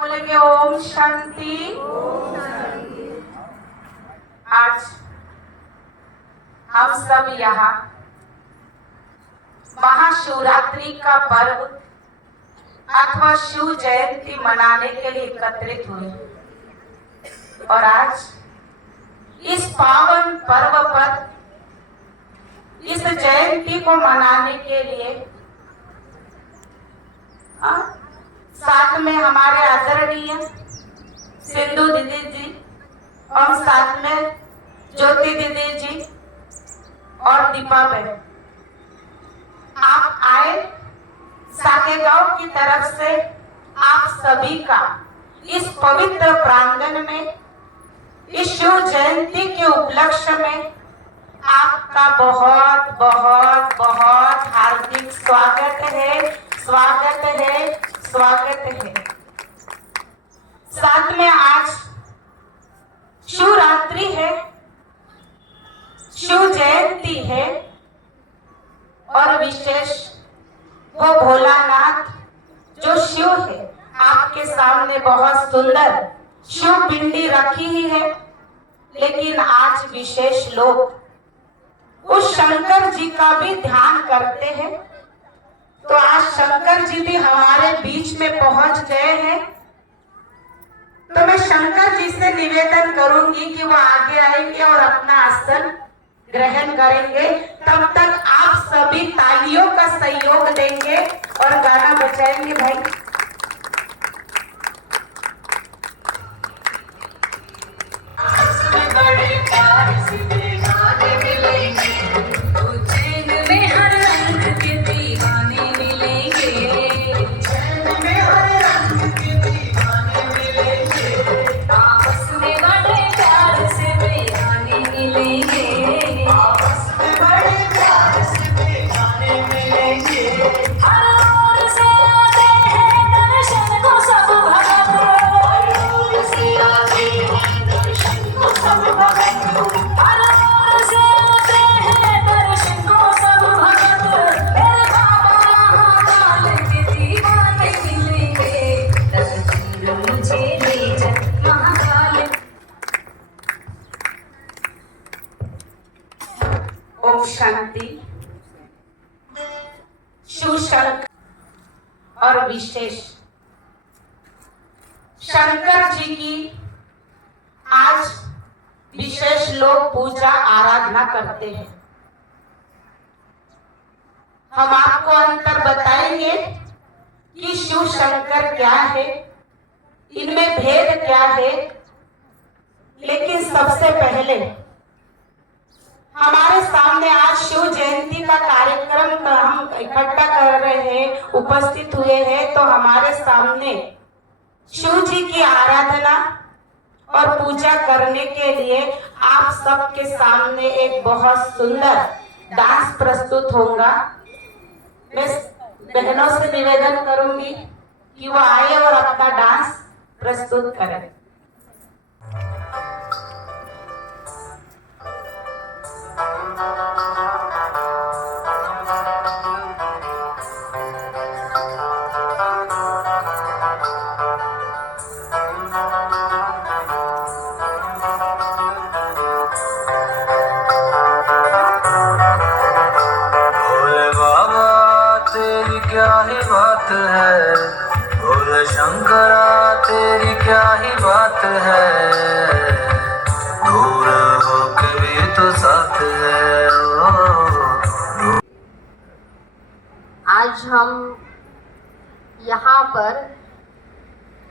बोलेंगे ओम शांति। आज हम सब यहाँ महाशिवरात्रि का पर्व अथवा शिव जयंती मनाने के लिए एकत्रित हुए और आज इस पावन पर्व पर इस जयंती को मनाने के लिए साथ में हमारे आदरणीय सिंधु दीदी जी और साथ में ज्योति दीदी जी और दीपा बहन आप आए। साकेगांव की तरफ से आप सभी का इस पवित्र प्रांगण में इस शिव जयंती के उपलक्ष्य में आपका बहुत बहुत बहुत हार्दिक स्वागत है, स्वागत है, स्वागत है। साथ में आज शिवरात्रि है, शिव जयंती है और विशेष वो भोलानाथ जो शिव है आपके सामने बहुत सुंदर शिव पिंडी रखी ही है, लेकिन आज विशेष लोग उस शंकर जी का भी ध्यान करते हैं। तो आज शंकर जी भी हमारे बीच में पहुंच गए हैं। तो मैं शंकर जी से निवेदन करूंगी कि वो आगे आएंगे और अपना आसन ग्रहण करेंगे। तब तक आप सभी तालियों का सहयोग देंगे और गाना बजाएंगे। भाई ओम शांति। शिव शंकर और विशेष शंकर जी की आज विशेष लोग पूजा आराधना करते हैं। हम आपको अंतर बताएंगे कि शिव शंकर क्या है, इनमें भेद क्या है। लेकिन सबसे पहले हमारे सामने आज शिव जयंती का कार्यक्रम हम इकट्ठा कर रहे हैं, उपस्थित हुए हैं। तो हमारे सामने शिव जी की आराधना और पूजा करने के लिए आप सबके सामने एक बहुत सुंदर डांस प्रस्तुत होगा। मैं बहनों से निवेदन करूंगी कि वो आए और अपना डांस प्रस्तुत करें। क्या ही बात है, भोले शंकरा तेरी क्या ही बात है, दूर होके भी तो साथ है। आज हम यहाँ पर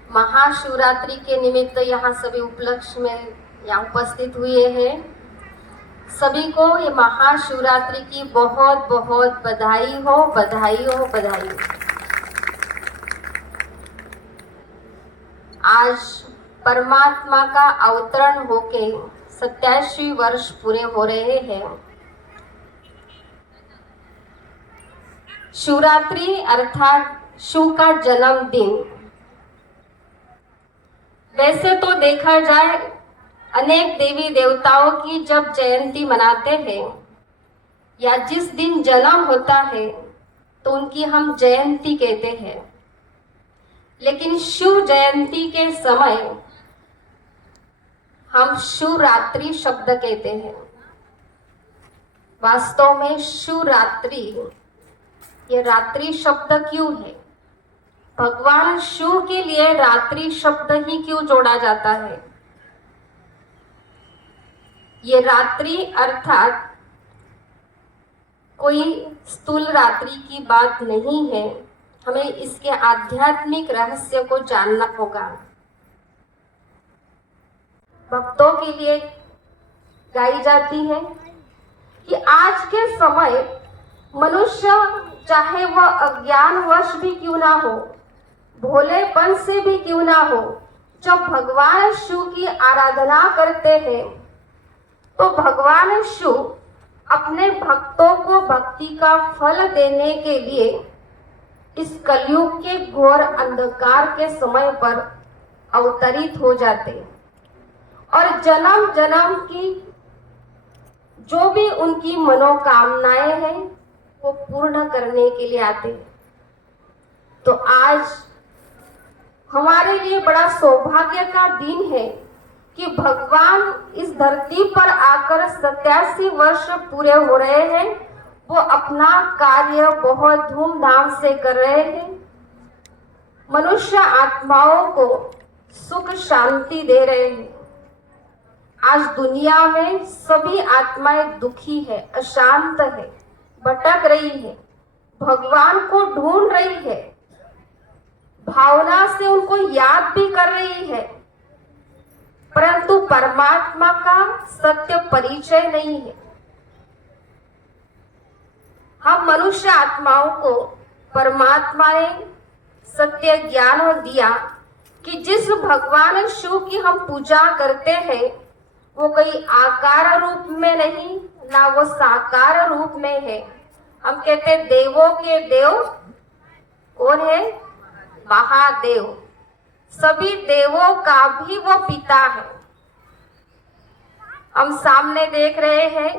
महाशिवरात्रि के निमित्त यहाँ सभी उपलक्ष्य में यहाँ उपस्थित हुए हैं। सभी को ये महाशिवरात्रि की बहुत बहुत बधाई हो, बधाई हो, बधाई हो। आज परमात्मा का अवतरण होके 87 वर्ष पूरे हो रहे हैं। शिवरात्रि अर्थात शिव का जन्मदिन। वैसे तो देखा जाए अनेक देवी देवताओं की जब जयंती मनाते हैं या जिस दिन जन्म होता है तो उनकी हम जयंती कहते हैं। लेकिन शिव जयंती के समय हम शिवरात्रि शब्द कहते हैं। वास्तव में शिवरात्रि, ये रात्रि शब्द क्यों है? भगवान शिव के लिए रात्रि शब्द ही क्यों जोड़ा जाता है? ये रात्रि अर्थात कोई स्थूल रात्रि की बात नहीं है। हमें इसके आध्यात्मिक रहस्य को जानना होगा। भक्तों के लिए गाई जाती है कि आज के समय मनुष्य चाहे वह अज्ञानवश भी क्यों ना हो, भोलेपन से भी क्यों ना हो, जब भगवान शिव की आराधना करते हैं तो भगवान शिव अपने भक्तों को भक्ति का फल देने के लिए इस कलयुग के घोर अंधकार के समय पर अवतरित हो जाते और जन्म जन्म की जो भी उनकी मनोकामनाएं हैं वो पूर्ण करने के लिए आते हैं। तो आज हमारे लिए बड़ा सौभाग्य का दिन है कि भगवान इस धरती पर आकर 87 वर्ष पूरे हो रहे हैं। वो अपना कार्य बहुत धूमधाम से कर रहे हैं। मनुष्य आत्माओं को सुख शांति दे रहे हैं। आज दुनिया में सभी आत्माएं दुखी है, अशांत है, भटक रही है, भगवान को ढूंढ रही है, भावना से उनको याद भी कर रही है, परंतु परमात्मा का सत्य परिचय नहीं है। हम मनुष्य आत्माओं को परमात्मा ने सत्य ज्ञान दिया कि जिस भगवान शिव की हम पूजा करते हैं वो कोई आकार रूप में नहीं, ना वो साकार रूप में है। हम कहते देवों के देव कौन है? महादेव। सभी देवों का भी वो पिता है। हम सामने देख रहे हैं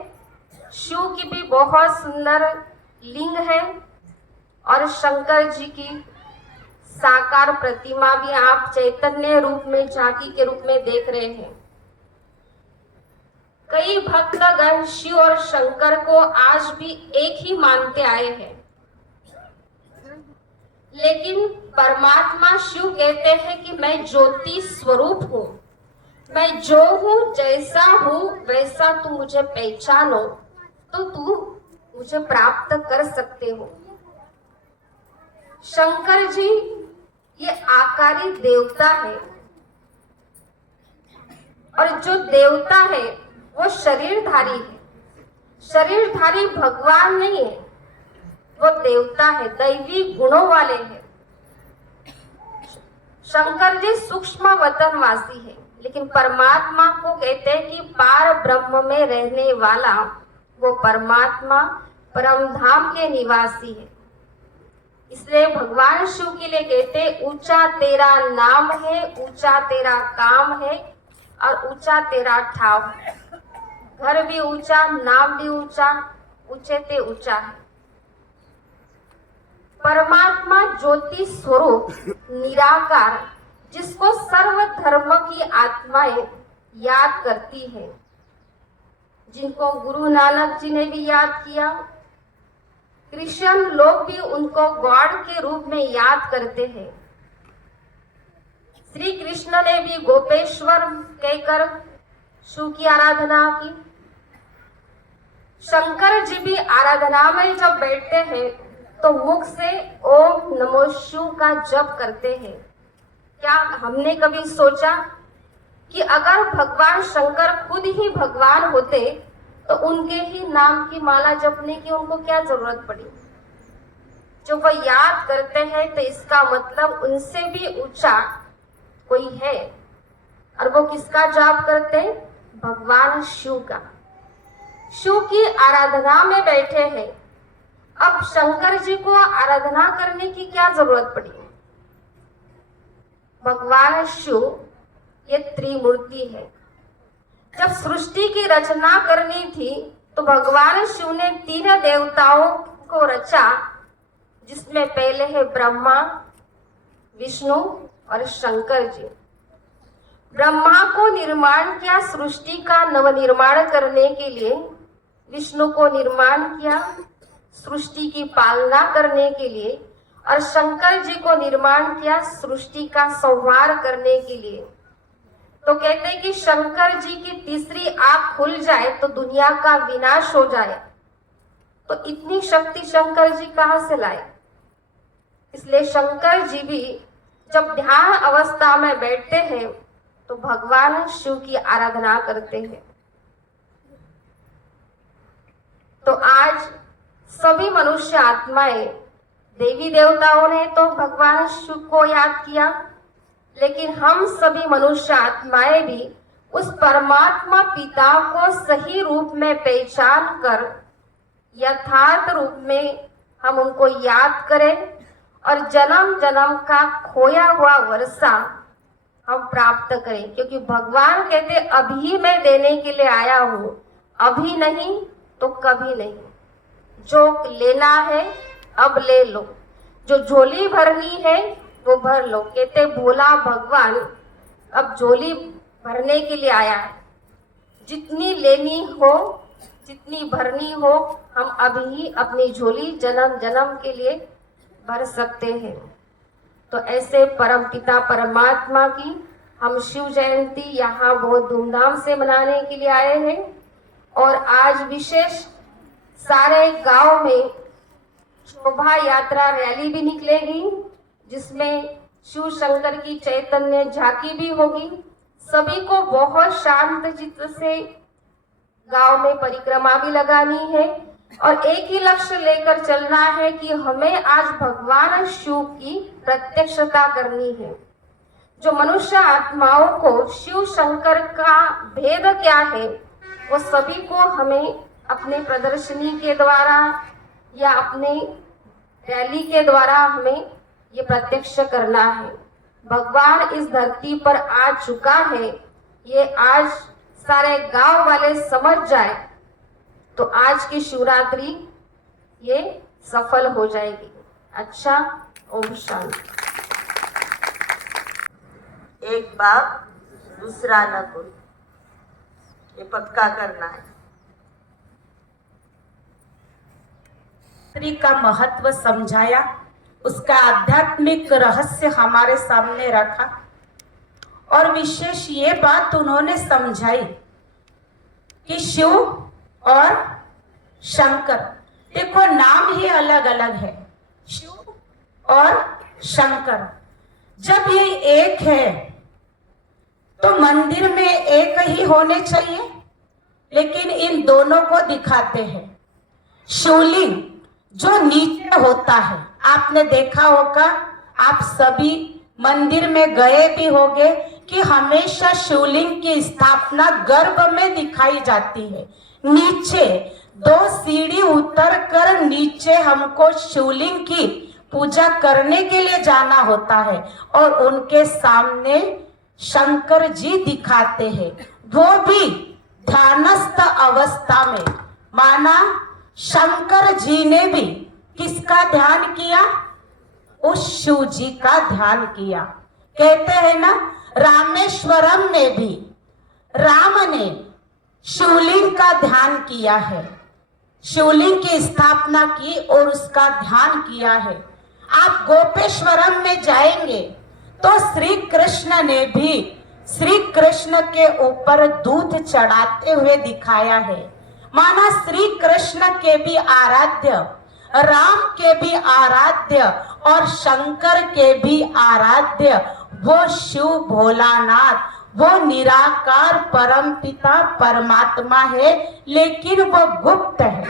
शिव की भी बहुत सुंदर लिंग है और शंकर जी की साकार प्रतिमा भी आप चैतन्य रूप में, झांकी के रूप में देख रहे हैं। कई भक्तगण शिव और शंकर को आज भी एक ही मानते आए हैं, लेकिन परमात्मा शिव कहते हैं कि मैं ज्योति स्वरूप हूँ, मैं जो हूँ, जैसा हूँ वैसा तू मुझे पहचानो तो तू मुझे प्राप्त कर सकते हो। शंकर जी ये आकारी देवता है और जो देवता है वो शरीरधारी है। शरीरधारी भगवान नहीं है, वो देवता है, दैवी गुणों वाले हैं। शंकर जी सूक्ष्म वतनवासी है, लेकिन परमात्मा को कहते हैं कि पार ब्रह्म में रहने वाला वो परमात्मा परम धाम के निवासी है। इसलिए भगवान शिव के लिए कहते ऊंचा तेरा नाम है, ऊंचा तेरा काम है और ऊंचा तेरा ठाव है। घर भी ऊंचा, नाम भी ऊंचा, ऊंचे ते ऊंचा है। परमात्मा ज्योति स्वरूप निराकार, जिसको सर्व धर्म की आत्माएं याद करती है, जिनको गुरु नानक जी ने भी याद किया, क्रिश्चियन लोग भी उनको गॉड के रूप में याद करते हैं। श्री कृष्ण ने भी गोपेश्वर कहकर शिव की आराधना की। शंकर जी भी आराधना में जब बैठते हैं तो मुख से ओम नमो शिव का जप करते हैं। क्या हमने कभी सोचा कि अगर भगवान शंकर खुद ही भगवान होते तो उनके ही नाम की माला जपने की उनको क्या जरूरत पड़ी? जो वह याद करते हैं तो इसका मतलब उनसे भी ऊंचा कोई है। और वो किसका जाप करते हैं? भगवान शिव का। शिव की आराधना में बैठे हैं। अब शंकर जी को आराधना करने की क्या जरूरत पड़ी? भगवान शिव ये त्रिमूर्ति है। जब सृष्टि की रचना करनी थी तो भगवान शिव ने 3 देवताओं को रचा, जिसमें पहले है ब्रह्मा, विष्णु और शंकर जी। ब्रह्मा को निर्माण किया सृष्टि का नवनिर्माण करने के लिए, विष्णु को निर्माण किया सृष्टि की पालना करने के लिए, और शंकर जी को निर्माण किया सृष्टि का संहार करने के लिए। तो कहते हैं कि शंकर जी की तीसरी आंख खुल जाए तो दुनिया का विनाश हो जाए। तो इतनी शक्ति शंकर जी कहां से लाए? इसलिए शंकर जी भी जब ध्यान अवस्था में बैठते हैं तो भगवान शिव की आराधना करते हैं। तो आज सभी मनुष्य आत्माएं, देवी देवताओं ने तो भगवान शिव को याद किया, लेकिन हम सभी मनुष्य आत्माएं भी उस परमात्मा पिता को सही रूप में पहचान कर यथार्थ रूप में हम उनको याद करें और जन्म जन्म का खोया हुआ वर्षा हम प्राप्त करें। क्योंकि भगवान कहते अभी मैं देने के लिए आया हूं, अभी नहीं तो कभी नहीं। जो लेना है अब ले लो, जो झोली भरनी है वो भर लो। कहते भोला भगवान अब झोली भरने के लिए आया है। जितनी लेनी हो, जितनी भरनी हो, हम अभी अपनी झोली जन्म जन्म के लिए भर सकते हैं। तो ऐसे परम पिता परमात्मा की हम शिव जयंती यहाँ बहुत धूमधाम से मनाने के लिए आए हैं। और आज विशेष सारे गांव में शोभा यात्रा रैली भी निकलेगी, जिसमें शिव शंकर की चैतन्य झांकी भी होगी। सभी को बहुत शांत चित्त से गांव में परिक्रमा भी लगानी है और एक ही लक्ष्य लेकर चलना है कि हमें आज भगवान शिव की प्रत्यक्षता करनी है। जो मनुष्य आत्माओं को शिव शंकर का भेद क्या है वो सभी को हमें अपने प्रदर्शनी के द्वारा या अपने रैली के द्वारा हमें ये प्रत्यक्ष करना है। भगवान इस धरती पर आ चुका है, ये आज सारे गांव वाले समझ जाए तो आज की शिवरात्रि ये सफल हो जाएगी। अच्छा, ओम शांति। एक बाप दूसरा न कोई, ये पक्का करना है। शिवरात्रि का महत्व समझाया, उसका आध्यात्मिक रहस्य हमारे सामने रखा और विशेष ये बात उन्होंने समझाई कि शिव और शंकर, देखो नाम ही अलग अलग है, शिव और शंकर। जब ये एक है तो मंदिर में एक ही होने चाहिए, लेकिन इन दोनों को दिखाते हैं। शिवलिंग जो नीचे होता है, आपने देखा होगा, आप सभी मंदिर में गए भी होंगे कि हमेशा शिवलिंग की स्थापना गर्भ में दिखाई जाती है। नीचे 2 सीढ़ी उतर कर नीचे हमको शिवलिंग की पूजा करने के लिए जाना होता है और उनके सामने शंकर जी दिखाते हैं, वो भी ध्यानस्थ अवस्था में। माना शंकर जी ने भी किसका ध्यान किया? उस शिव जी का ध्यान किया। कहते हैं ना, रामेश्वरम में भी राम ने शिवलिंग का ध्यान किया है, शिवलिंग की स्थापना की और उसका ध्यान किया है। आप गोपेश्वरम में जाएंगे तो श्री कृष्ण ने भी श्री कृष्ण के ऊपर दूध चढ़ाते हुए दिखाया है। माना श्री कृष्ण के भी आराध्य, राम के भी आराध्य और शंकर के भी आराध्य वो शिव भोलानाथ, वो निराकार परम पिता परमात्मा है, लेकिन वो गुप्त है,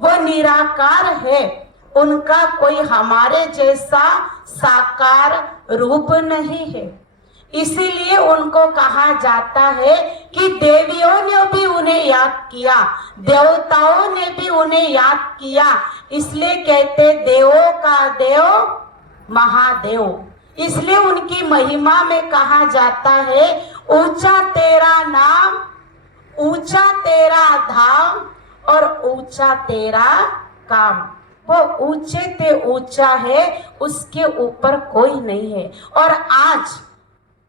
वो निराकार है। उनका कोई हमारे जैसा साकार रूप नहीं है। इसीलिए उनको कहा जाता है कि देवियों ने भी उन्हें याद किया, देवताओं ने भी उन्हें याद किया। इसलिए कहते देवों का देव महादेव। इसलिए उनकी महिमा में कहा जाता है, ऊंचा तेरा नाम, ऊंचा तेरा धाम और ऊंचा तेरा काम। वो ऊंचे ते ऊंचा है, उसके ऊपर कोई नहीं है। और आज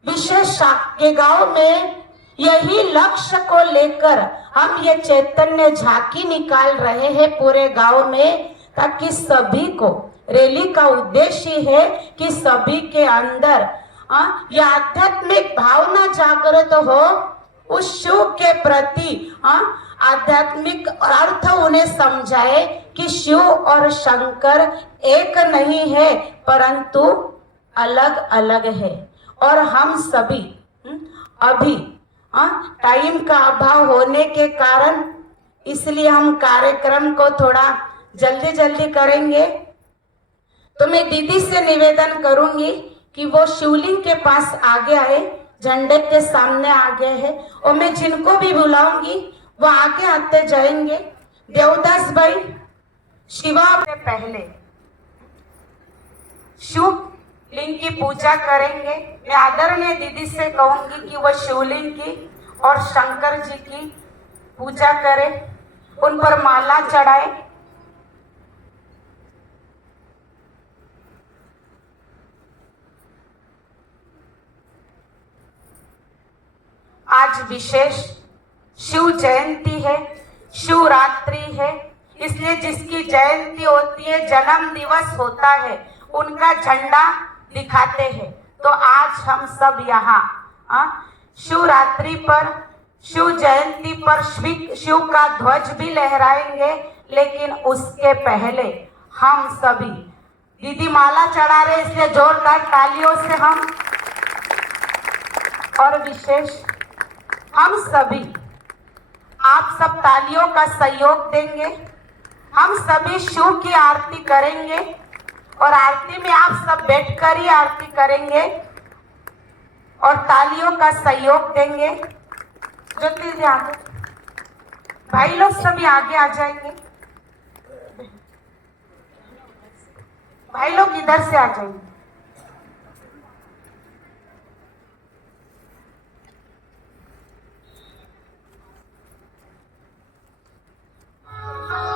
विशेष के गांव में यही लक्ष्य को लेकर हम ये चैतन्य झांकी निकाल रहे हैं पूरे गांव में, ताकि सभी को, रैली का उद्देश्य है कि सभी के अंदर यह आध्यात्मिक भावना जागृत हो, उस शिव के प्रति आध्यात्मिक अर्थ उन्हें समझाए कि शिव और शंकर एक नहीं है, परंतु अलग अलग है। और हम सभी अभी टाइम का अभाव होने के कारण इसलिए हम कार्यक्रम को थोड़ा जल्दी जल्दी करेंगे। तो मैं दीदी से निवेदन करूंगी कि वो शिवलिंग के पास आगे आए, झंडे के सामने आगे है, और मैं जिनको भी बुलाऊंगी वो आगे आते जाएंगे। देवदास भाई शिवा से पहले शिवलिंग की पूजा करेंगे। मैं आदरणीय दीदी से कहूंगी कि वो शिवलिंग की और शंकर जी की पूजा करें, उन पर माला चढ़ाए। आज विशेष शिव जयंती है, शिवरात्रि है, इसलिए जिसकी जयंती होती है, जन्म दिवस होता है, उनका झंडा दिखाते हैं। तो आज हम सब यहाँ शिवरात्रि पर, शिव जयंती पर शिव का ध्वज भी लहराएंगे। लेकिन उसके पहले हम सभी, दीदी माला चढ़ा रहे, इसलिए जोरदार तालियों से हम, और विशेष हम सभी, आप सब तालियों का सहयोग देंगे। हम सभी शिव की आरती करेंगे और आरती में आप सब बैठकर ही आरती करेंगे और तालियों का सहयोग देंगे। ज्योति आगे, भाई लोग सभी आगे आ जाएंगे, भाई लोग इधर से आ जाएंगे। Brahma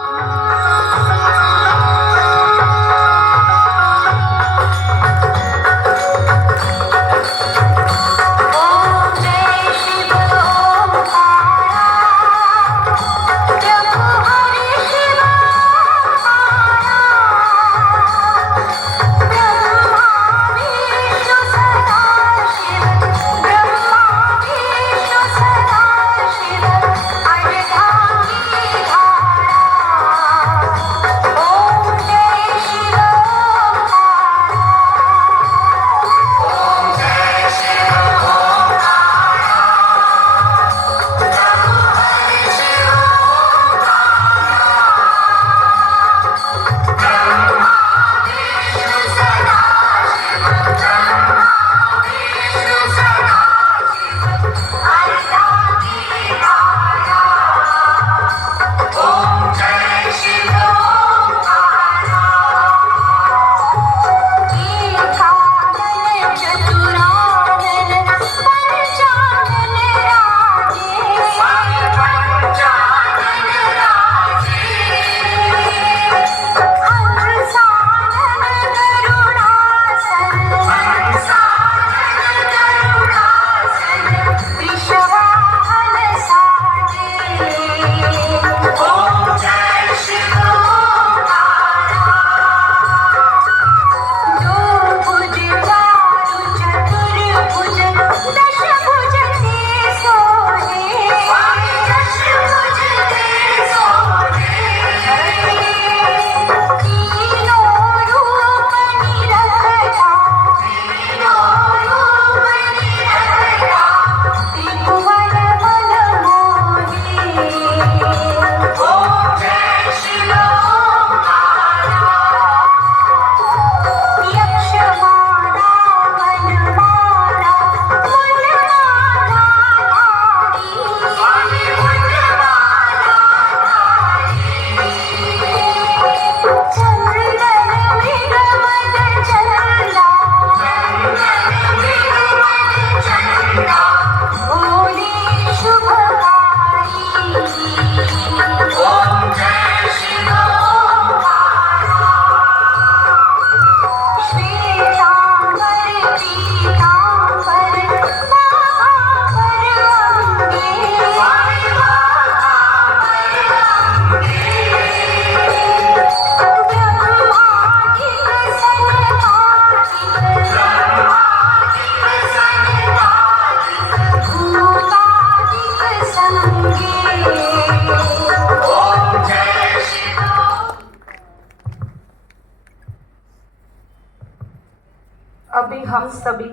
सभी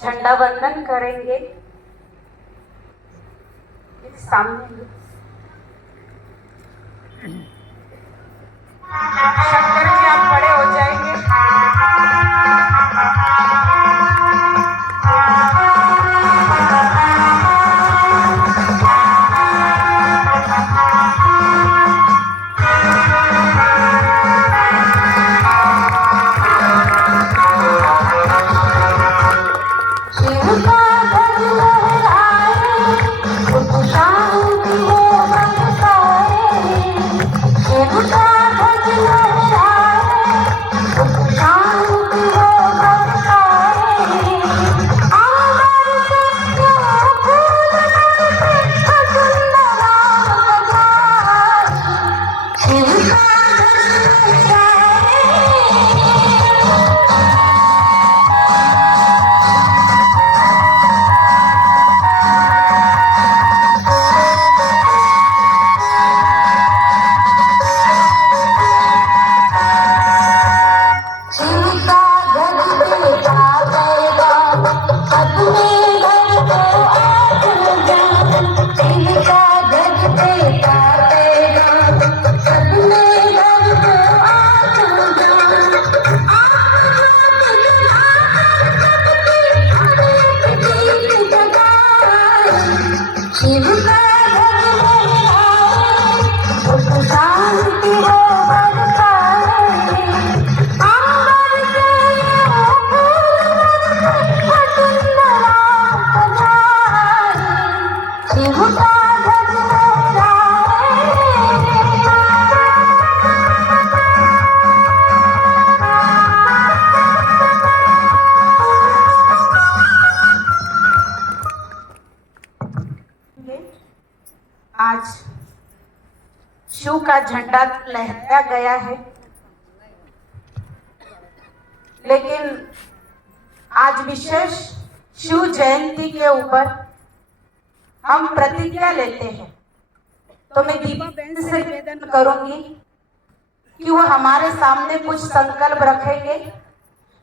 झंडा वंदन करेंगे। सामने शंकर जी आप खड़े हो जाएंगे। आज शिव का झंडा लहराया गया है, लेकिन आज विशेष शिव जयंती के ऊपर हम प्रतिज्ञा लेते हैं। तो मैं दीपा बहन से निवेदन करूंगी कि वो हमारे सामने कुछ संकल्प रखेंगे,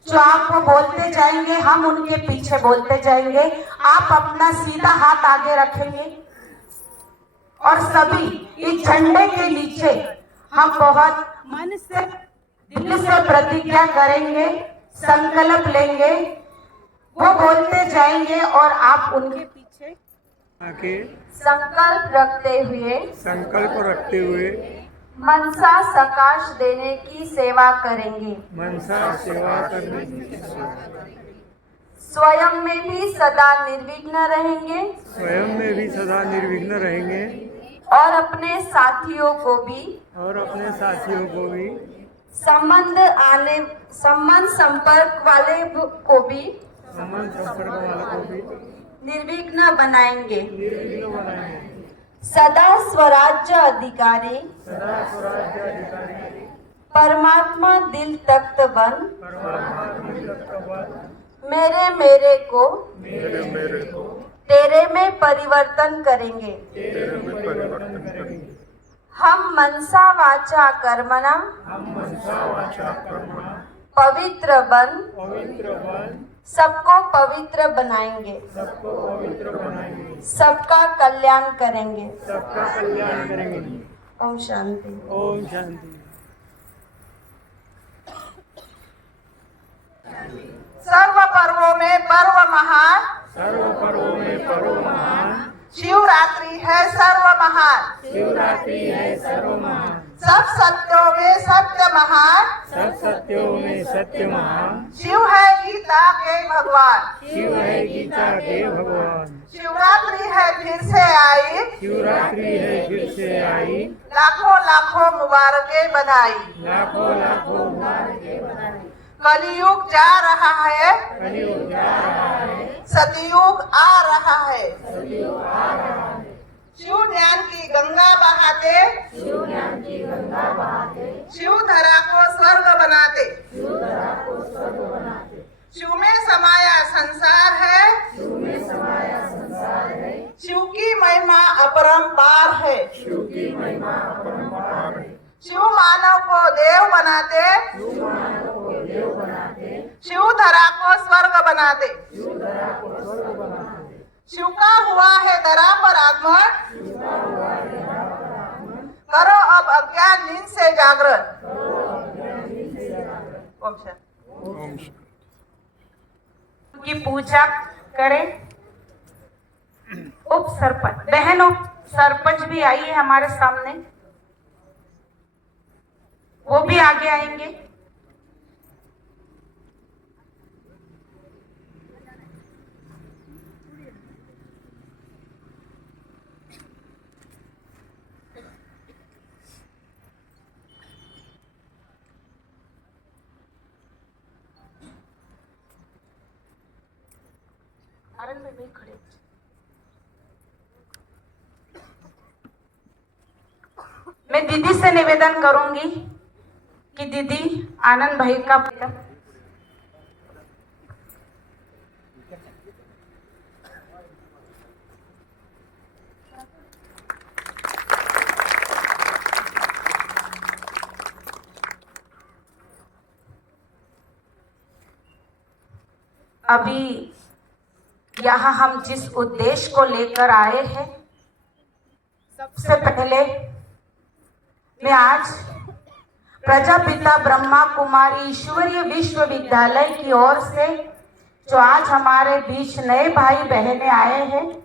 जो आप वो बोलते जाएंगे, हम उनके पीछे बोलते जाएंगे। आप अपना सीधा हाथ आगे रखेंगे और सभी इस झंडे के नीचे हम बहुत मन से दिल से प्रतिज्ञा करेंगे, संकल्प लेंगे, वो बोलते जाएंगे और आप उनके पीछे संकल्प रखते हुए मनसा सकाश देने की सेवा करेंगे। स्वयं में भी सदा निर्विघ्न रहेंगे और अपने साथियों को भी संबंध संपर्क वाले को भी निर्विघ्न बनाएंगे। सदा स्वराज्य अधिकारी परमात्मा दिल तख्त बन मेरे को तेरे में परिवर्तन करेंगे। हम मनसा वाचा कर्मणा पवित्र बन सबको पवित्र बनाएंगे, सबका कल्याण करेंगे। ओम शांति। सर्व पर्वों में पर्व महान, शिवरात्रि है सर्व महान, सब सत्यों में सत्य महान, शिव है गीता के भगवान, शिवरात्रि है फिर से आई, लाखों लाखों मुबारकें बधाई। कलियुग जा रहा है, सतयुग आ रहा है। शिव ज्ञान की गंगा बहाते, शिव धरा को स्वर्ग बनाते। शिव में समाया संसार है, शिव की महिमा अपरंपार है। शिव मानव को देव बनाते, शिव धरा को स्वर्ग बना दे। शिव का हुआ है धरा पर आगमन, करो अब अज्ञान नींद से जागरण। ओम शांति। की पूजा करें। उप सरपंच बहनों, सरपंच भी आई है हमारे सामने, वो भी आगे आएंगे। आनंद भाई खड़े। मैं दीदी से निवेदन करूंगी कि दीदी आनंद भाई का पिता अभी यहाँ हम जिस उद्देश्य को लेकर आए हैं, सबसे पहले मैं आज प्रजापिता ब्रह्मा कुमारी ईश्वरीय विश्वविद्यालय की ओर से जो आज हमारे बीच नए भाई बहनें आए हैं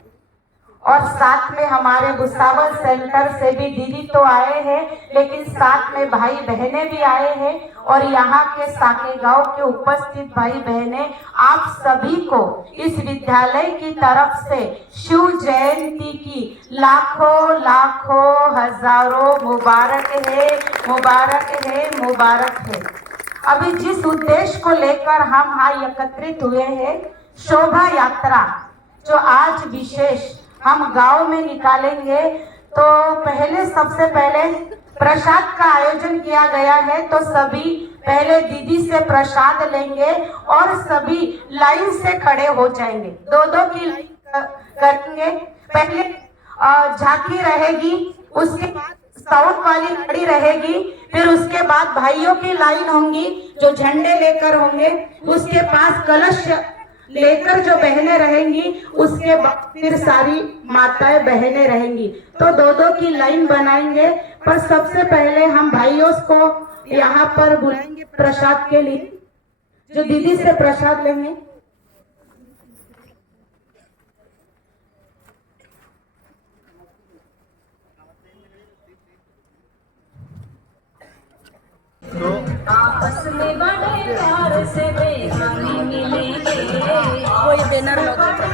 और साथ में हमारे भुसावल सेंटर से भी दीदी तो आए हैं, लेकिन साथ में भाई बहनें भी आए हैं और यहाँ के साके गांव के उपस्थित भाई बहनें, आप सभी को इस विद्यालय की तरफ से शिव जयंती की लाखों लाखों हजारों मुबारक है, मुबारक है, मुबारक है। अभी जिस उद्देश्य को लेकर हम यहाँ एकत्रित हुए हैं, शोभा यात्रा जो आज विशेष हम गांव में निकालेंगे, तो पहले सबसे पहले प्रसाद का आयोजन किया गया है, तो सभी पहले दीदी से प्रसाद लेंगे और सभी लाइन से खड़े हो जाएंगे, दो दो की लाइन करेंगे। पहले झांकी रहेगी, उसके बाद साउंड वाली गाड़ी रहेगी, फिर उसके बाद भाइयों की लाइन होंगी जो झंडे लेकर होंगे, उसके पास कलश लेकर जो बहनें रहेंगी, उसके बाद फिर सारी माताएं बहनें रहेंगी, तो दो दो की लाइन बनाएंगे। पर सबसे पहले हम भाइयों को यहाँ पर बुलाएंगे प्रसाद के लिए, जो दीदी से प्रसाद लेंगे। आपस में बड़े प्यार से बेगानी मिलेंगे। कोई बैनर लगा से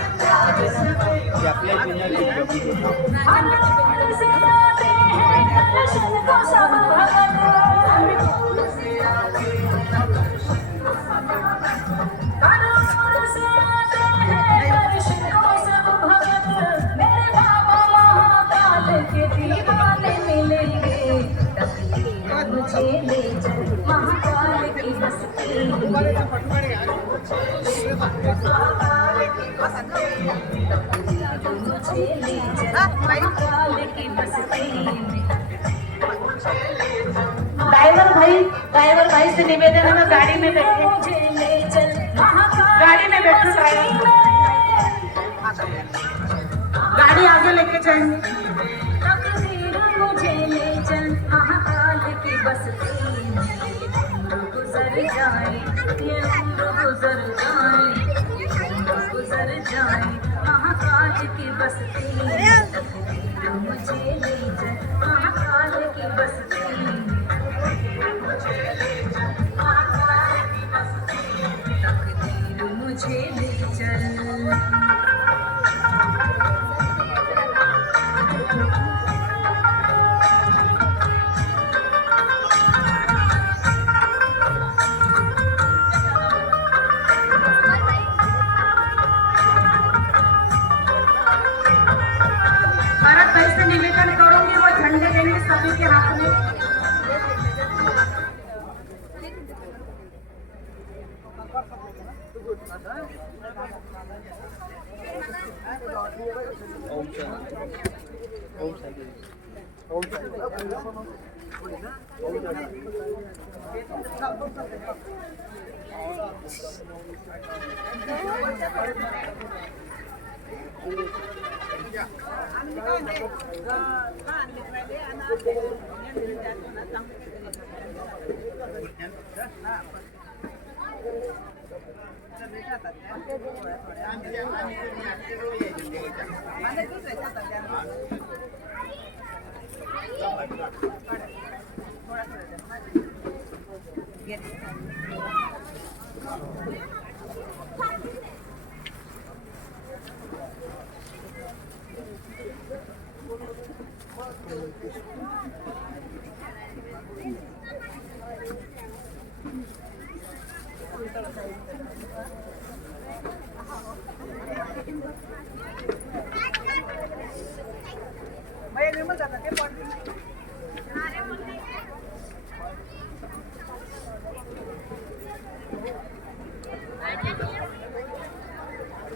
आते हैं दर्शन को सब भगत। से आते हैं दर्शन को सब भगत। मेरे बाबा महाकाल के दीवाने मिलेंगे। मुझे ले चल महाकाल की बस्ती। महाकाल की बस्ती। मुझे ले चल महाकाल की बस्ती। ड्राइवर भाई से निवेदन है, गाड़ी में बैठे। मुझे ले चल गाड़ी में बैठो ड्राइवर, गाड़ी आगे लेके जाएंगे। मुझे ले चल महाकाल की बस्ती में। गुजर जाए ये उम्र गुजर जाए, गुजर जाए महाकाल की बस्ती में। मुझे ले चल महाकाल की बस्ती में। मुझे ले चल महाकाल की बस्ती में। मुझे ले चल। भरत भाई से निवेदन करूंगी, वो झंडे देंगे सभी के हाथ में।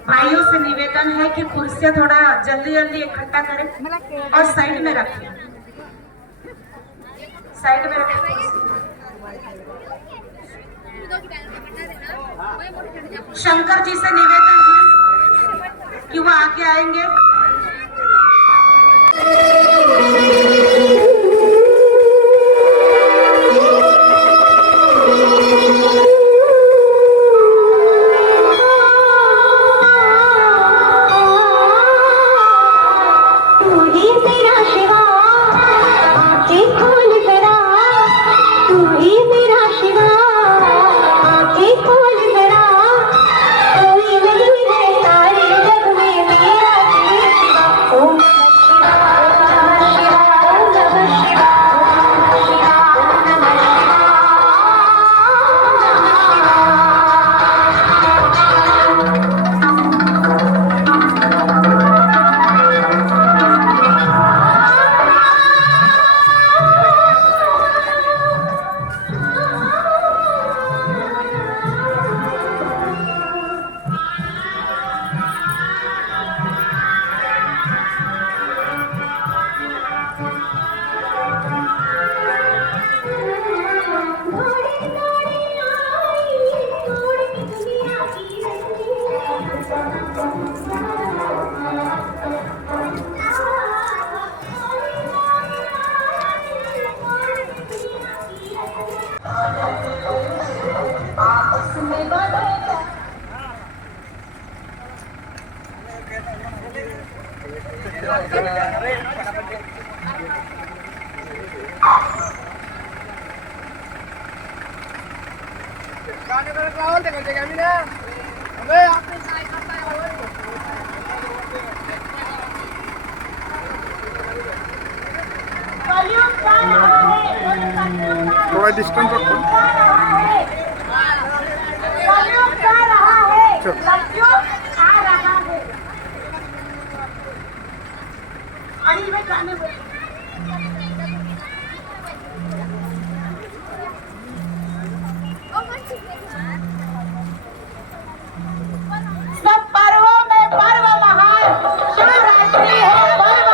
भाइयों से निवेदन है कि कुर्सियां थोड़ा जल्दी जल्दी इकट्ठा करें और साइड में रखें, साइड में रखें। शंकर जी से निवेदन है कि वो आगे आएंगे। थोड़ा डिस्टेंस रखो। सब पर्वों में पर्व महान, शिवरात्रि है पर्व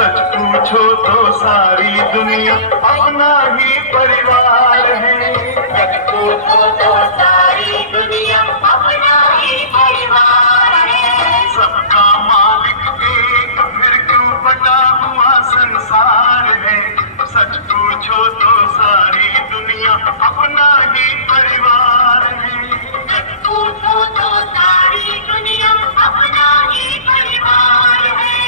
सच पूछो तो सारी दुनिया अपना ही परिवार है। सच पूछो तो सारी दुनिया अपना ही परिवार है। सबका मालिक एक फिर क्यों बटा हुआ संसार है। सच पूछो तो सारी दुनिया अपना ही परिवार है। सच पूछो तो सारी दुनिया अपना ही परिवार है।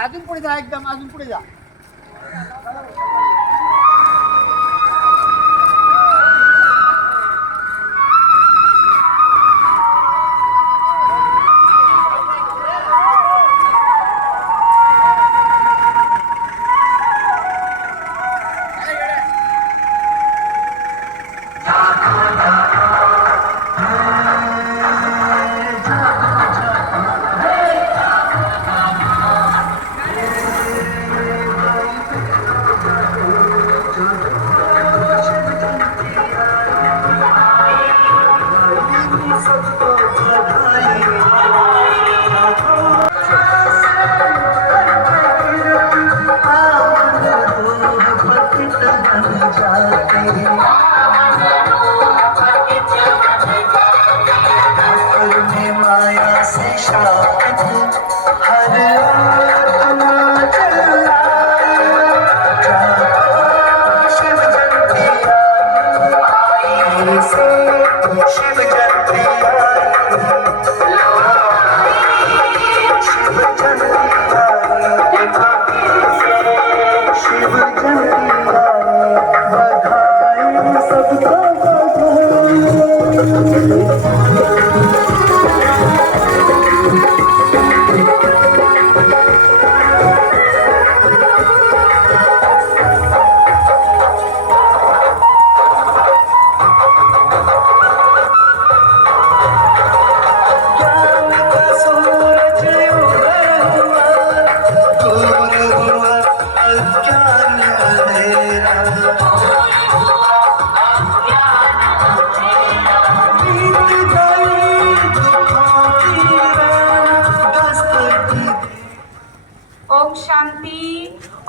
अजून पुढे जा, एकदम अजून पुढे जा.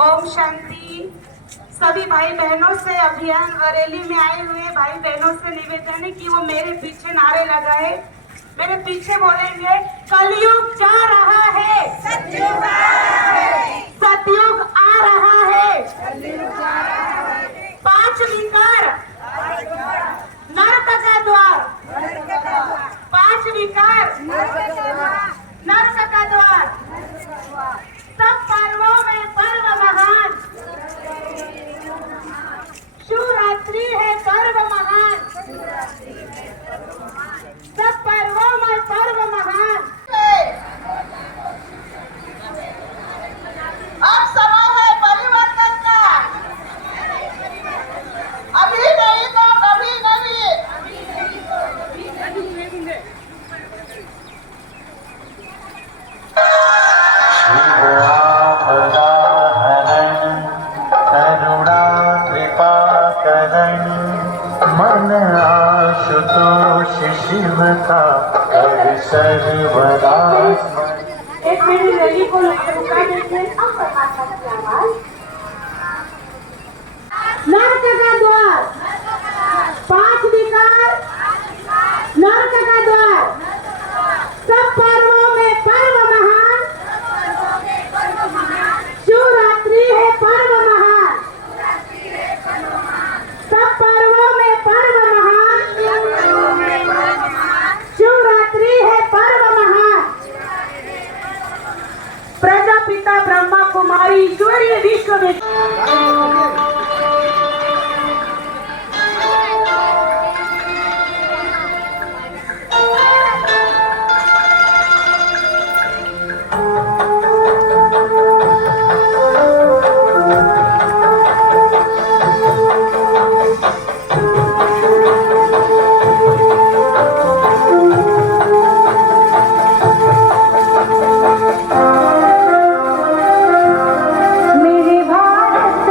ओम शांति। सभी भाई बहनों से अभियान और रैली में आए हुए भाई बहनों से निवेदन है कि वो मेरे पीछे नारे लगाए, मेरे पीछे बोलेंगे कलयुग जा रहा है, सतयुग आ रहा है, 5 विकार नरक का द्वार, 5 विकार नरक का द्वार। सब पर्वों में पर्व महान, शिवरात्रि है पर्व महान, सब पर्वों में पर्व महान। अब समय है परिवर्तन का, अभी नहीं तो कभी नहीं। करुणा कृपा करण मन आशुतोष शिव का कर सर्वदा। एक मेरी रैली को रुका देते। नरक का द्वार, 5 विकार नरक का द्वार। सब पर्वों में पर्व महान, शिवरात्रि है पर्व महान, सब पर्वों में पर्व महान, शिवरात्रि है पर्व महान। प्रजापिता ब्रह्मा कुमारी ईश्वरीय विश्व में मेरे भारत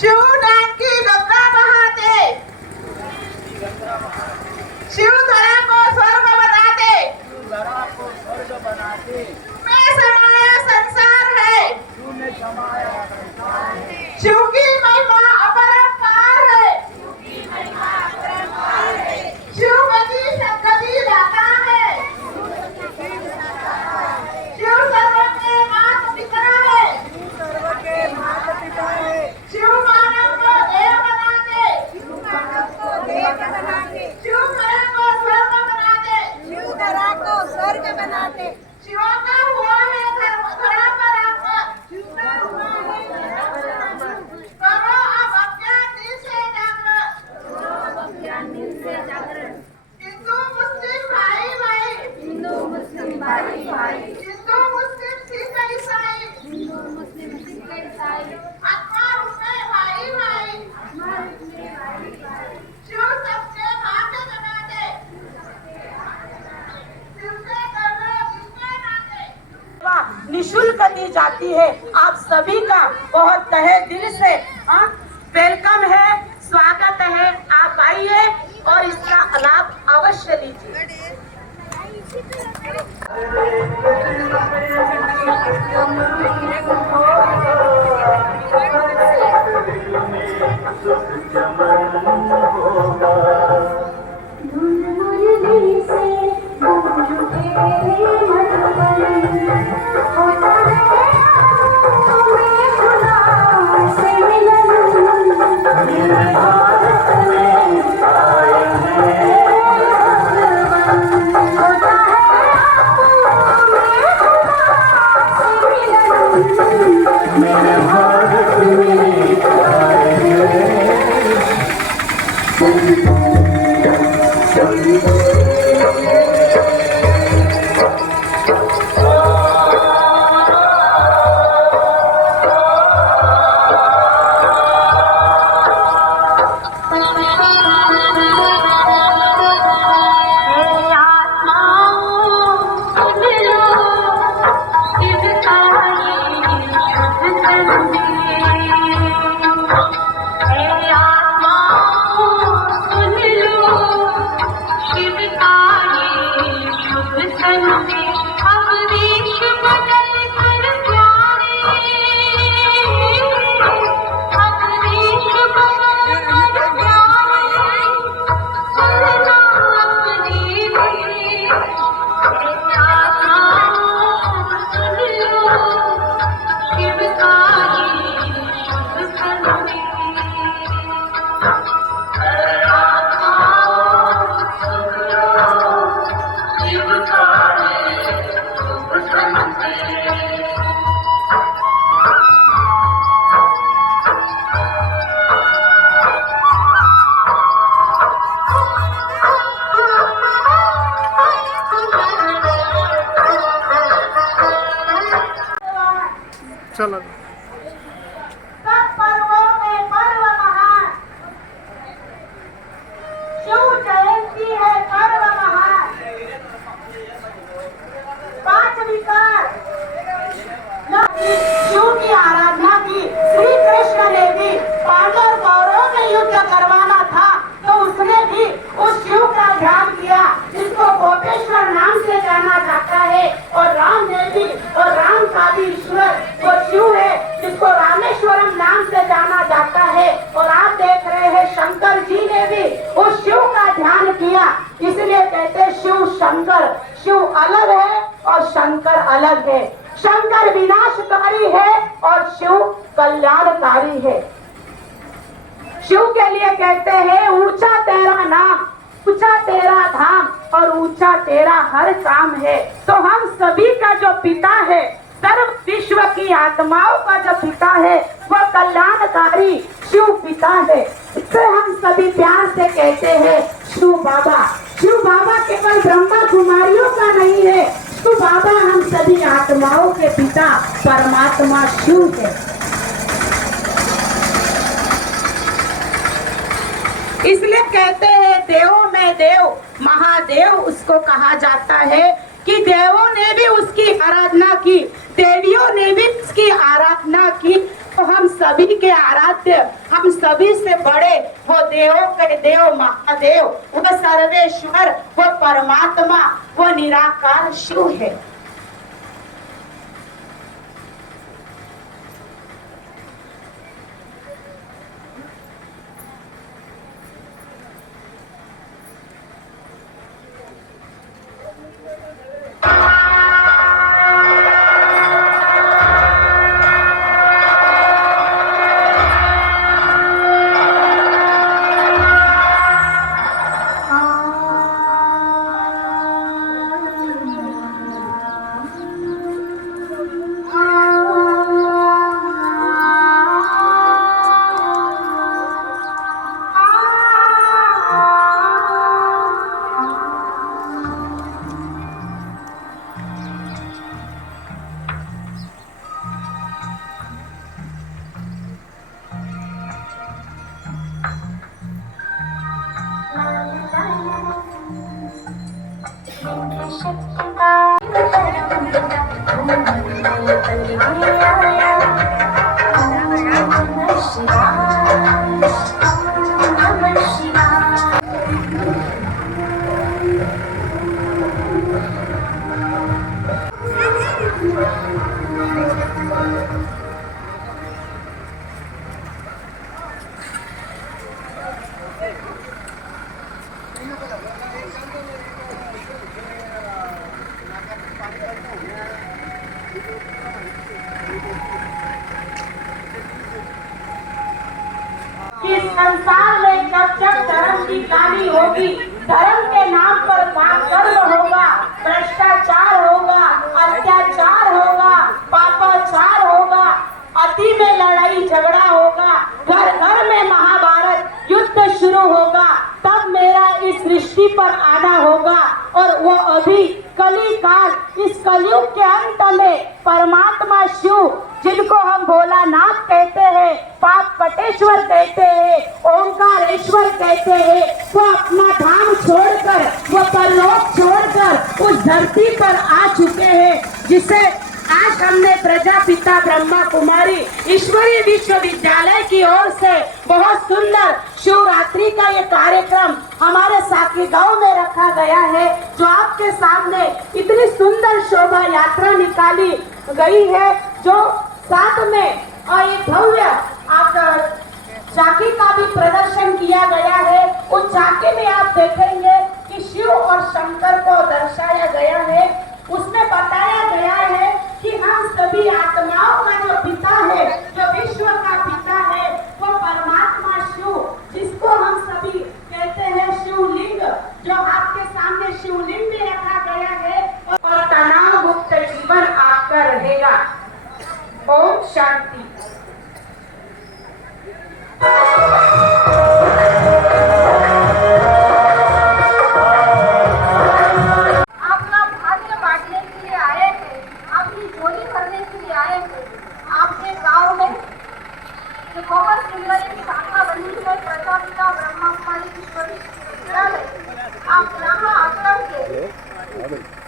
शिवदान की गंगा बहाते, शिव धरा को स्वर्ग बनाते, धरा को स्वर्ग बनाते, में समाया संसार है, शिव की महिमा अपरंपार है, शिव गति दाता है, शिव सर्व के माता पिता है, शिव मानव को देव बनाते, शिव धरा को स्वर्ग बनाते, शिव का हुआ है धरा पर आकर, करो अब अज्ञानी से जागरण, हिंदू मुस्लिम भाई भाई, हिंदू मुस्लिम सिख ईसाई, आत्मा रूप में भाई भाई, शिव सबके भाग्य जगाते, शिव से करो जिसके नाते। निशुल्क दी जाती है। आप सभी का बहुत तहे दिल से वेलकम है, स्वागत है। आप आइए और इसका लाभ अवश्य लीजिए। चलो सब पर्वों में पर्व महान, शिव जयंती है पर्व महान, 5 विकार शिव की आराधना की। श्री कृष्ण ने भी पांडव कौरवों में युद्ध करवाना था तो उसने भी उस शिव का ध्यान किया जिसको गोपेश्वर नाम से जाना जाता है, और राम ने भी, और राम का भी ईश्वर वो शिव है जिसको रामेश्वरम नाम से जाना जाता है। और आप देख रहे हैं शंकर जी ने भी उस शिव का ध्यान किया, इसलिए कहते हैं शिव शंकर। शिव अलग है और शंकर अलग है। शंकर विनाशकारी है और शिव कल्याणकारी है। शिव के लिए कहते हैं ऊंचा तेरा नाम, ऊंचा तेरा धाम और ऊंचा तेरा हर काम है। तो हम सभी का जो पिता है, सर्व विश्व की आत्माओं का जो पिता है, वह कल्याणकारी शिव पिता है। इससे हम सभी प्यार से कहते हैं शिव बाबा। शिव बाबा केवल ब्रह्मा कुमारियों का नहीं है, शिव बाबा हम सभी आत्माओं के पिता परमात्मा शिव है। इसलिए कहते हैं देवों में देव महादेव उसको कहा जाता है कि देवों ने भी उसकी आराधना की, देवियों ने भी उसकी आराधना की, तो हम सभी के आराध्य, हम सभी से बड़े वो देवों के देव महादेव, वो सर्वेश्वर, वो परमात्मा, वो निराकार शिव है। इस संसार में जब जब धर्म की गाली होगी, धर्म के नाम पर कर्म होगा, भ्रष्टाचार होगा, अत्याचार होगा, पापाचार होगा, अति में लड़ाई झगड़ा होगा, घर घर में महाभारत युद्ध शुरू होगा, तब मेरा इस सृष्टि पर आना होगा। और वो अभी कली काल, इस कलयुग के अंत में परमात्मा शिव, जिनको हम भोलानाथ कहते हैं, पाप कटेश्वर कहते हैं, ओंकारेश्वर कहते हैं, वो अपना धाम छोड़कर, वो परलोक छोड़कर उस धरती पर आ चुके हैं, जिसे आज हमने प्रजापिता ब्रह्मा कुमारी ईश्वरीय विश्वविद्यालय की ओर से बहुत सुंदर शिवरात्रि का ये कार्यक्रम हमारे साकी गांव में रखा गया है, जो आपके सामने इतनी सुंदर शोभा यात्रा निकाली गई है, जो साथ में और ये भव्य आप झांकी का भी प्रदर्शन किया गया है। उस झांकी में आप देखेंगे कि शिव और शंकर को दर्शाया गया है। उसमें बताया गया है कि हम सभी आत्माओं का जो पिता है, जो विश्व का पिता है, वो परमात्मा शिव, जिसको हम सभी कहते हैं शिवलिंग, जो आपके सामने शिवलिंग में रखा गया है, और तनाव मुक्त जीवन आपका रहेगा। ओम शांति। बहुत सुंदर एक शाखा बनी है प्रजापिता ब्रह्मा कुमारी ईश्वरी विद्यालय। आप यहाँ आकर के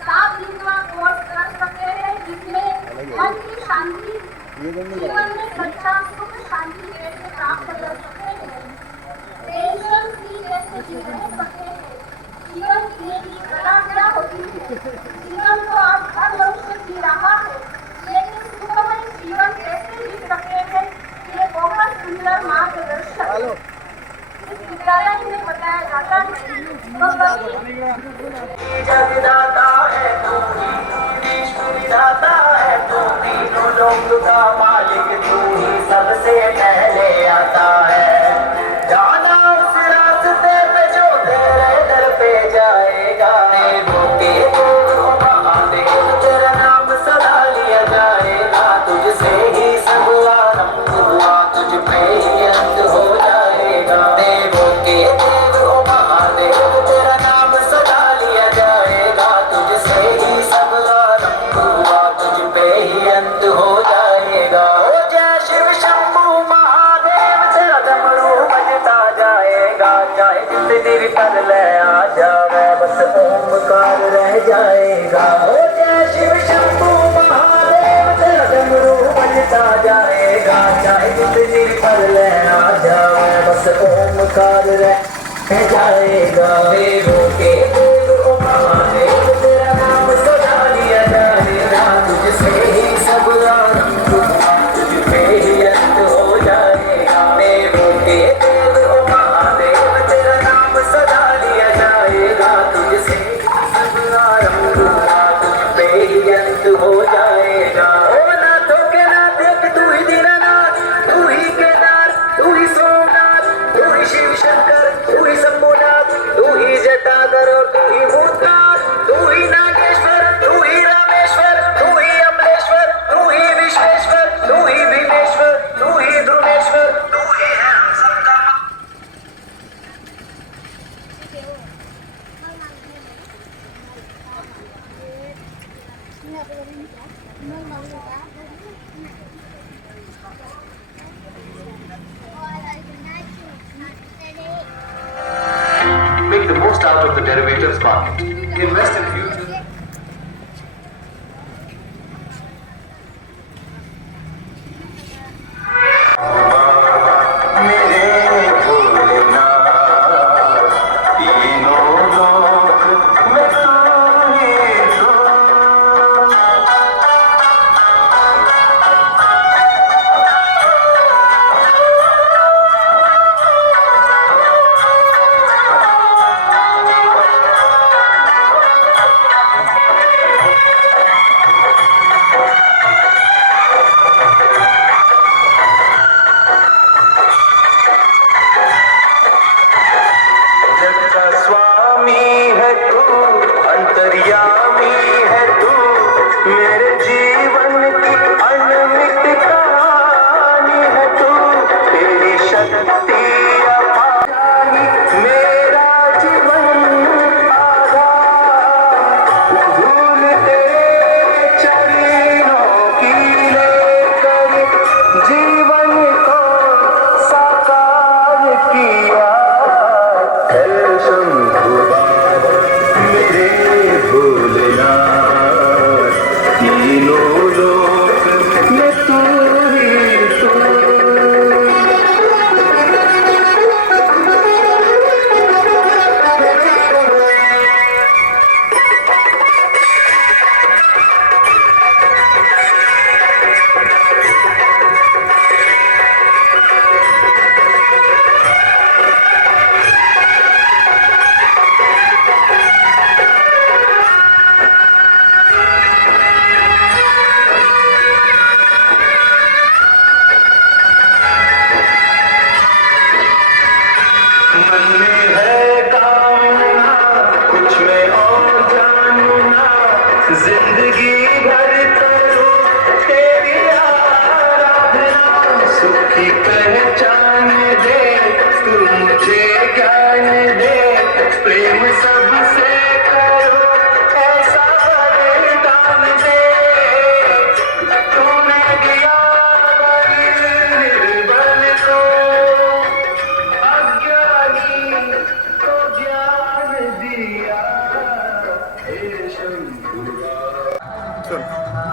7 दिन का कोर्स कर सकते हैं, जिसमें मन की शांति, जीवन में सच्चा सुख शांति कैसे प्राप्त कर सकते हैं, टेंशन फ्री कैसे रह सकते हैं, जीवन जीने की कला क्या होती है, जीवन को आज हर मनुष्य जी रहा है, लेकिन सुखमय जीवन कैसे जी सकते हैं, ये बहुत सुंदर मार्गदर्शन इस विद्यालय में बताया जाता है। जगदाता है तू ही, विश्व विधाता है तू, तीनों लोक का मालिक तू ही, सबसे पहले आता है। जाना उस रास्ते पे जो तेरे दर पे जाएगा, देवों के देव महादेव, तेरा नाम सदा लिया जाएगा। तुझसे ही सब आरंभ हुआ, तुझ पे ही अंत हो जाएगा। देवों के देव महादेव, तेरा नाम सदा लिया जाएगा। तुझसे ही सब आरंभ हुआ, तुझ पे ही अंत हो जाएगा। ओ जय शिव शंभु महा ले आ जावे बस ओमकार रह जाएगा देवों के देव ओ महादेव तेरा नाम सदा लिया जाएगा तुझसे ही सब आरंभ तुझ पे ही अंत हो जाएगा देवों के देव ओ महादेव तेरा नाम सदा लिया जाएगा तुझसे ही सब आरंभ तुझ पे ही अंत हो जाएगा ओ नाथों के नाथ एक तू ही दीनानाथ तू ही केदार तू ही सोमनाथ तू ही शिव शंकर तू ही शंभुनाथ तू ही जटाधर और तू ही भूतनाथ तू ही नागेश्वर तू ही रामेश्वर तू ही अमलेश्वर तू ही विश्वेश्वर तू ही भीमेश्वर तू ही ध्रुवेश्वर तू ही है हम सबका Make the most out of the derivatives market. Invest in future.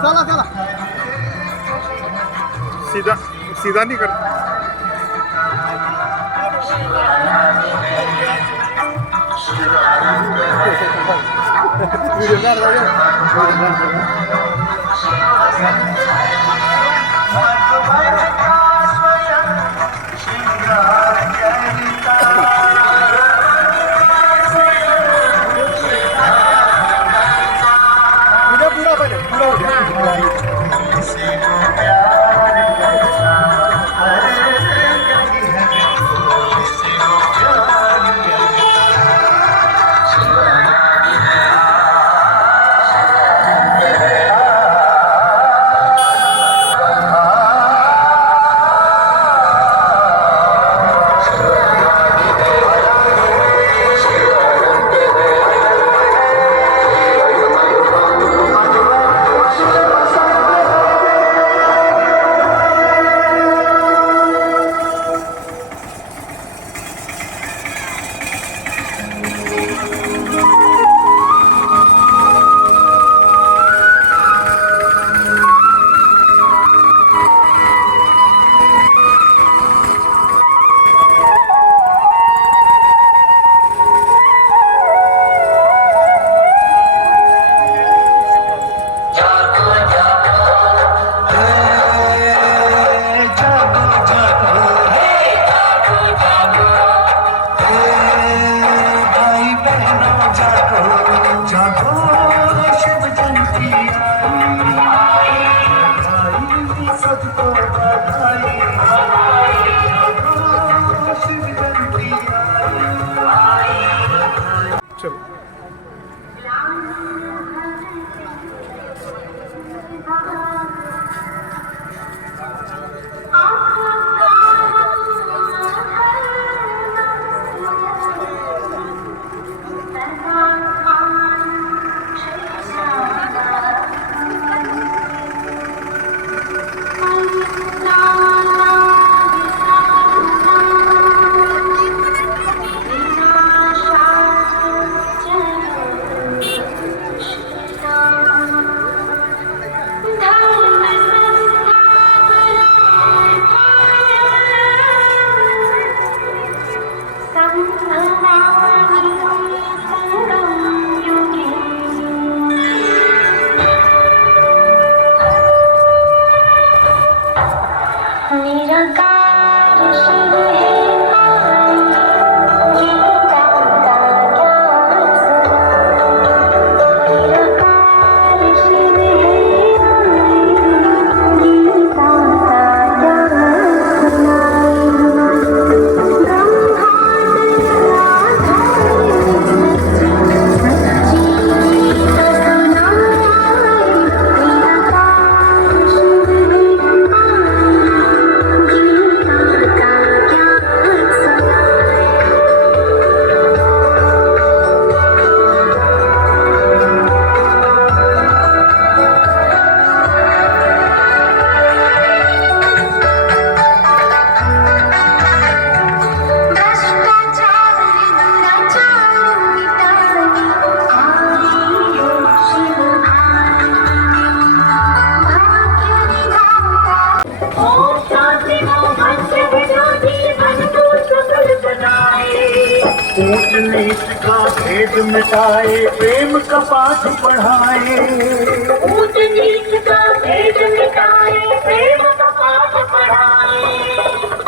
चला चला सीधा सीधा नहीं कर भेद मिटाए, प्रेम का पाठ पढ़ाए। ऊंच नीच का भेद मिटाए, प्रेम का पाठ पढ़ाए।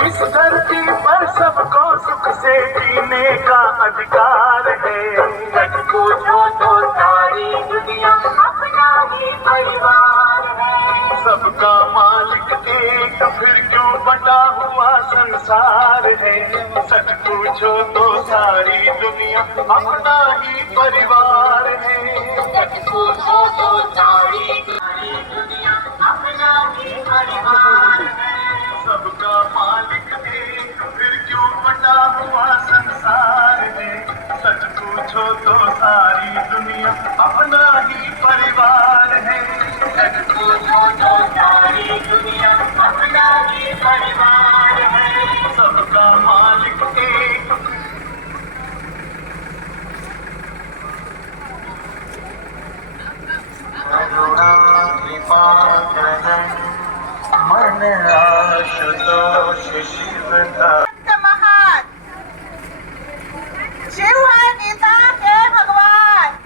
इस धरती पर सबको सुख से जीने का अधिकार है। सच पूछो तो सारी दुनिया अपना ही परिवार है। सबका मालिक एक, फिर क्यों बटा हुआ संसार है। सच पूछो तो सारी दुनिया अपना ही परिवार है। सच पूछो तो सारी दुनिया अपना ही परिवार है। सबका मालिक एक, फिर क्यों बटा हुआ संसार है। सच पूछो तो सारी दुनिया अपना ही परिवार है। सच पूछो तो सारी दुनिया अपना ही परिवार है। सबका मालिक एक। करुणा कृपा करण मन आशुतोष शिव का। महान शिव है गीता के भगवान।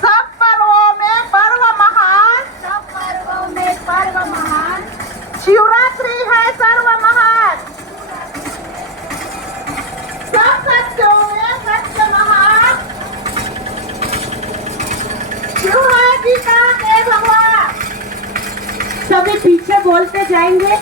सब पर्वों में पर्व महान, सब पर्वों में पर्व महान। शिवरात्रि है सर्व महान। सब सत्यों में सत्य महान, शिव है गीता के भगवान। सभी पीछे बोलते जाएंगे।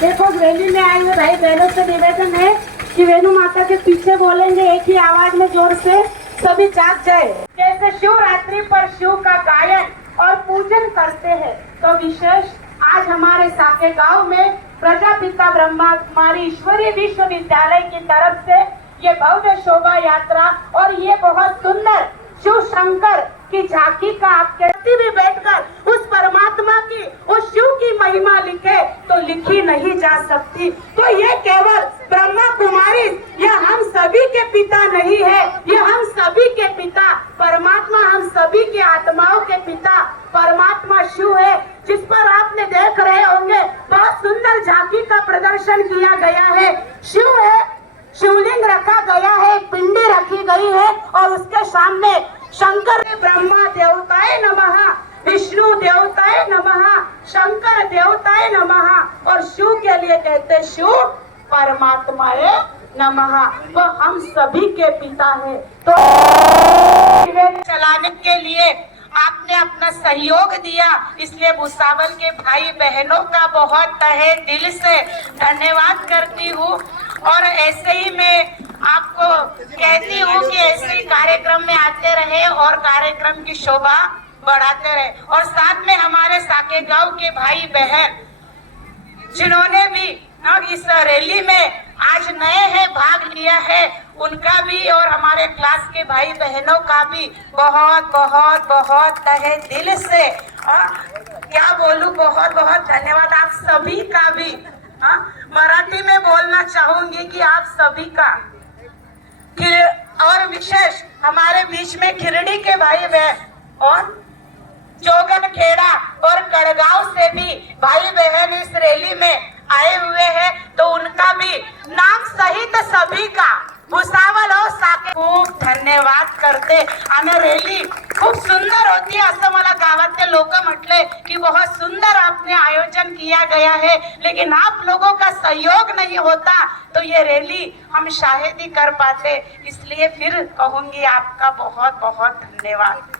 देखो रैली में आए हुए भाई बहनों से निवेदन है कि वेणु माता के पीछे बोलेंगे एक ही आवाज में जोर से, सभी जाग जाए। जैसे शिवरात्रि पर शिव का गायन और पूजन करते हैं, तो विशेष आज हमारे साके गांव में प्रजापिता ब्रह्मा कुमारी ईश्वरीय विश्वविद्यालय की तरफ से ये भव्य शोभा यात्रा और ये बहुत सुंदर शिव शंकर की झांकी का आपके भी बैठकर उस परमात्मा की, उस शिव की महिमा लिखे तो लिखी नहीं जा सकती। तो ये केवल ब्रह्मा कुमारी यह हम सभी के पिता नहीं है, यह हम सभी के पिता परमात्मा, हम सभी के आत्माओं के पिता परमात्मा शिव है, जिस पर आपने देख रहे होंगे बहुत सुंदर झांकी का प्रदर्शन किया गया है। शिव है, शिवलिंग रखा गया है, पिंडी रखी गई है और उसके सामने शंकर ब्रह्मा देवताय नमः, विष्णु देवताय नमः, शंकर देवताय नमः और शिव के लिए कहते शिव परमात्माय नमः। वो हम सभी के पिता है। तो चलाने के लिए आपने अपना सहयोग दिया, इसलिए भुसावल के भाई बहनों का बहुत तहे दिल से धन्यवाद करती हूँ। और ऐसे ही मैं आपको कहती हूँ कि ऐसे ही कार्यक्रम में आते रहे और कार्यक्रम की शोभा बढ़ाते रहे। और साथ में हमारे साके गांव के भाई बहन जिन्होंने भी इस रैली में आज नए हैं भाग लिया है, उनका भी और हमारे क्लास के भाई बहनों का भी बहुत बहुत बहुत तहे दिल से क्या बोलूं, बहुत बहुत धन्यवाद आप सभी का भी। मराठी में बोलना चाहूंगी कि आप सभी का। और विशेष हमारे बीच में खिरड़ी के भाई बहन और जोगन खेड़ा और कड़गांव से भी भाई बहन इस रैली में आए हुए हैं, तो उनका भी नाम सहित सभी का भुसावल और साके खूप धन्यवाद करते। आणि रॅली खूप सुंदर होती असं मला गावातले लोक म्हटले कि बहुत सुंदर आपने आयोजन किया गया है, लेकिन आप लोगों का सहयोग नहीं होता तो ये रैली हम शायद ही कर पाते। इसलिए फिर कहूंगी आपका बहुत बहुत धन्यवाद।